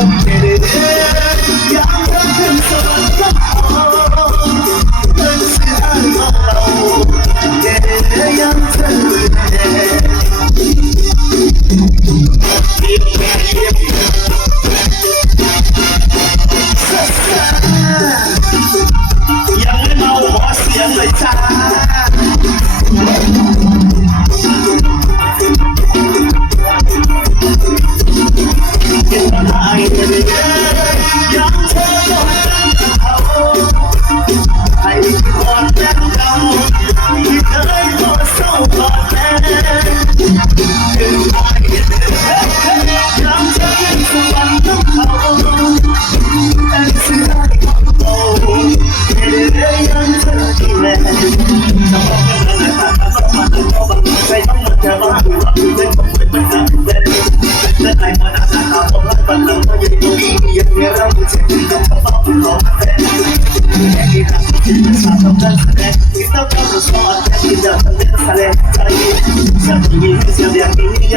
Get it. I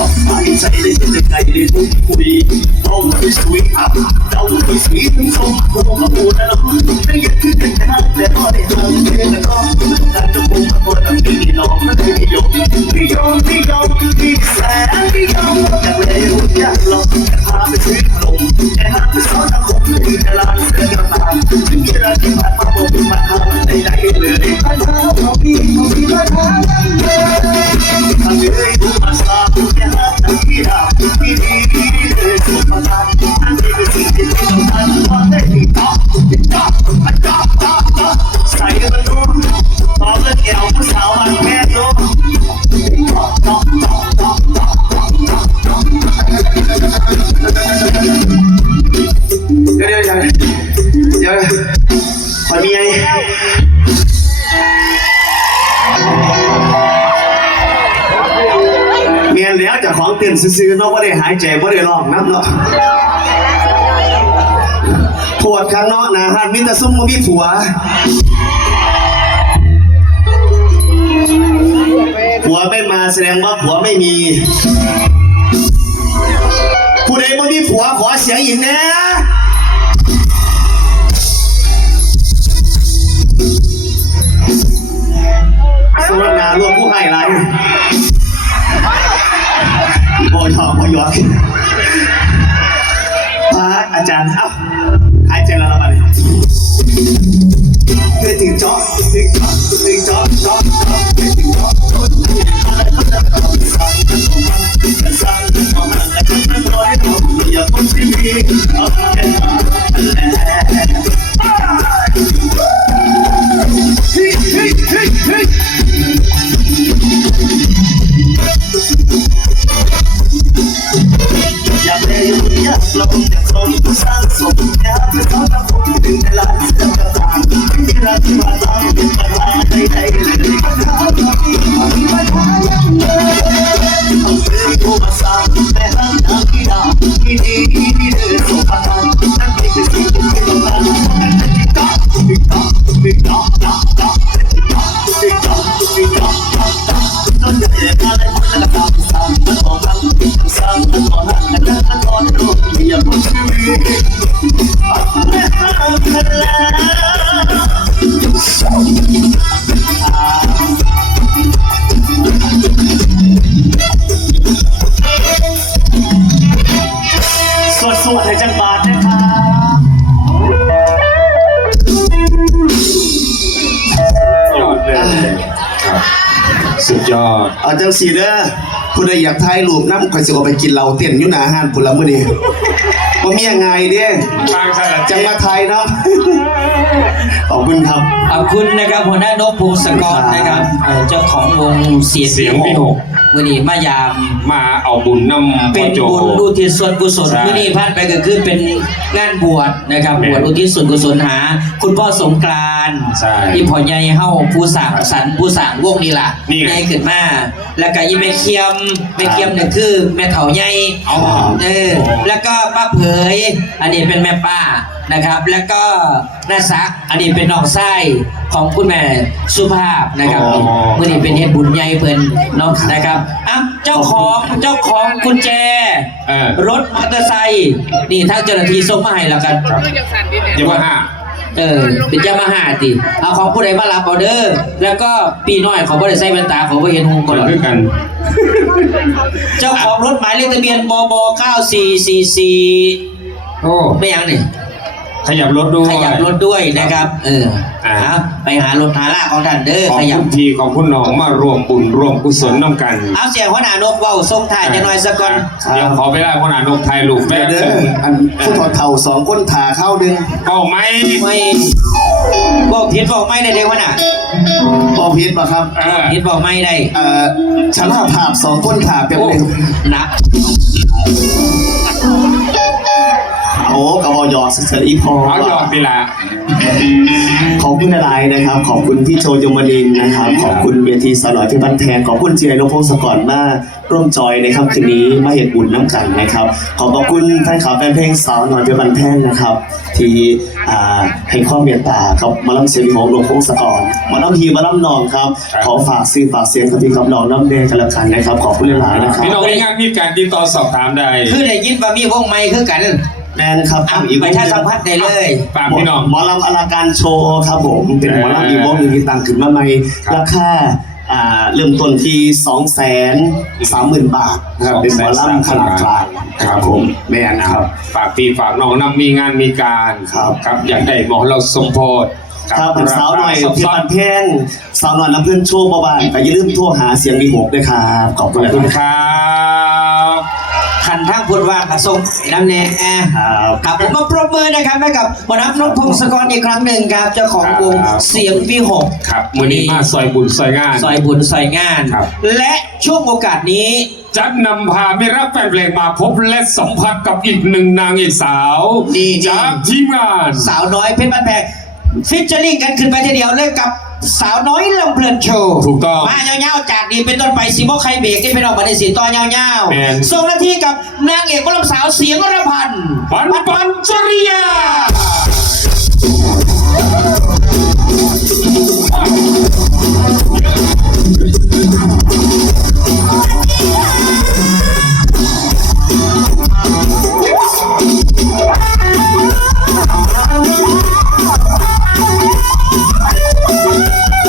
ก็ไม่ใช่เลยจะยังไงได้ต้องคุยเราไม่สวยอัพเราไม่สวยทั้งสองเราต้องมาพูดนะเราไม่อยากขึ้นกันนะแต่ก็ได้ทำเองนะครับ เต้นซื่อๆเนาะไม่ได้หายใจไม่ได้ร้องน้ำเนาะปวดข้างนอกนะฮะมิตรซุ่มมีผัวผัวไม่มาแสดงว่าผัวไม่มี ผู้ใดไม่มีผัวขอเสียงอิกแน่านเอ้าหายใจละละบาดเลยเคยถึงจ๊อกถึงจ๊อกถึงจ๊อกจ๊อกจ๊อกเคยถึงจ๊อกอย่าพูดที่นี่เอาแค่มาเฮ้ยเฮ้ยเฮ้ยเฮ้ย Ya me dio un día flojo สวดสดใจังบาทนะคยครัสุดยอดจังสีเด้อผู้ใดอยากทายลูกน้ำข่อยสิเอาไปกินเหล้าเต้นอยู่หน้าห้านพุ่นละมื่อนี้ บ่มียังไงเด้ทางสลัดจังมาไทยเนาะขอบคุณครับขอบคุณนะครับหัวหน้านกพงศกรนะครับเอ่อเจ้าของวงเสียงเสียงพี่หก มื่อนี้มายามมาเอาบุญนำเป็นพ่อโจบุญอุทิศส่วนกุศลใช่มื่อนี้พลาดไปก็คือเป็นงานบวชนะครับแม่บวชอุทิศส่วนกุศลหา คุณพ่อสงกรานต์ใช่ที่พ่อใหญ่เฮาผู้สร้างสรรค์ผู้สร้างวงนี่ล่ะนี่ไงใหญ่ขึ้นมาแล้วก็อีแม่เคียมแม่เคียมเนี่ยคือแม่เฒ่าใหญ่อ๋อเออแล้วก็ป้าเผย อันนี้เป็นแม่ป้า นะครับ แล้วก็น้าซักอันนี้เป็นน้องไส้ของคุณแม่สุภาพนะครับอ๋อมื่อนี้เป็นเฮ็ดบุญใหญ่เพิ่นเนาะนะครับอะเจ้าของเจ้าของกุญแจ เออรถมอเตอร์ไซค์นี่ทางเจ้าหน้าที่ส่งมาให้แล้วกันอย่ามาห้าเออเป็นยามาฮ่าติเอาของผู้ใดมารับออเดอร์ แล้วก็ปีน้อยของบ่ได้ใส่แว่นตาของบ่เห็นหงคก่อนนคือกัน เจ้าของรถหมายเลขทะเบียนบบบ9444โอ้ไม่ยังนี่ ขยับรถด้วย ขยับรถด้วยนะครับ เอออ่าเอาไปหารถหาลากของท่านเด้อขอบขยับ คุณทีของคุณน้องมารวมบุญรวมกุศลน้ำกันเอาเสียงหัวหน้านกเว้าส่งถ่ายจะหน่อยสักก่อนเดี๋ยวขอเวลาคนอ่านนกไทยลูกแป๊เดี๋ยวบเด้อนึงอันผู้ถอดเท่าสองคนถาเข้าดึงก็ไหมไม่บอกผิดบอกไม่ได้เด้หัวหน้าบ่ผิดป่ะครับ เออผิดบอกไม่ได้เอ่อชลาภาพสองคนถาเป็นโอ้หนึ่งหนัก โอ้กบหยอกเฉยๆอีพอเอาหยอกดีละขอบคุณอะไรนะครับ ขอบคุณพี่โจยมนินทร์นะครับ ขอบคุณเวทีสาวน้อยที่บ้านแทนขอบคุณเจียนพงศกรมาร่วมจอยในค่ำคืนนี้มาเห็นบุญน้ำกันนะครับ ขอขอบคุณแฟนคลับแฟนเพลงสาวน้อยที่บ้านแทนนะครับ ที่อ่าให้ความเมตตาครับมาล่ำเสียงของหลวงพงศกรมาล่ำพีมาล่ำนองครับ ขอฝากซื้อฝากเสียงกับพี่กับน้องน้ำแดงกันละกันนะครับ ขอบคุณหลายๆนะครับพี่น้องในงานมีการติดต่อสอบถามได้คือได้ยินว่ามีวงไม้คือกัน แมนครับอะอีกไปชาสัมพันธ์ได้เลยฝากพี่น้องหมอลำอลาการโชว์ครับผมเป็นหมอลำอีกวงหนึ่งที่ตั้งขึ้นมาใหม่ครับราคาอ่าเริ่มต้นที่สองแสนสามหมื่นบาทนะครับเป็นหมอลำขนาดกลางครับผมแม่นครับ ฝากพี่ฝากน้องนำมีงานมีการครับครับอยากได้หมอเราสมโพธครับเป็นสาวหน่อยซับพี่ซ้อบันนเพงสาวหน่อยน้ำเพื่อนโชว์เบาๆแต่อย่าลืมโทรหาเสียงดีหกด้วยครับขอบขคุอบณคุณคครับรับ ขันทั้งพูดว่ากระทรงน้ำแน่ครับครับผมมาปรบมือนะครับให้กับหัวหน้านกพงศกรอีกครั้งหนึ่งครับเจ้าของวงครับเสียงวีหกครับมือนี้มาซอยบุญซอยงานซอยบุญซอยงานครับและช่วงโอกาสนี้จัดนำพาไม่รับแฟนเพลงมาพบและสัมผัสกับอีกหนึ่งนางเอกสาวดีๆจากทีมงาน สาวน้อยเพชรบ้านแพงฟิชเจอริ่งกันขึ้นไปทีเดียวเลยกับ สาวน้อยลำเพลินโชว์ถูกต้องมาเงาๆจากนี้เป็นต้นไปสีโมกไคเบรกที่เป็นออกมาในสีต่อเงาแม่น ๆส่งหน้าที่กับนางเอกวลำสาวเสียงระพันธ์ปันปันจริยา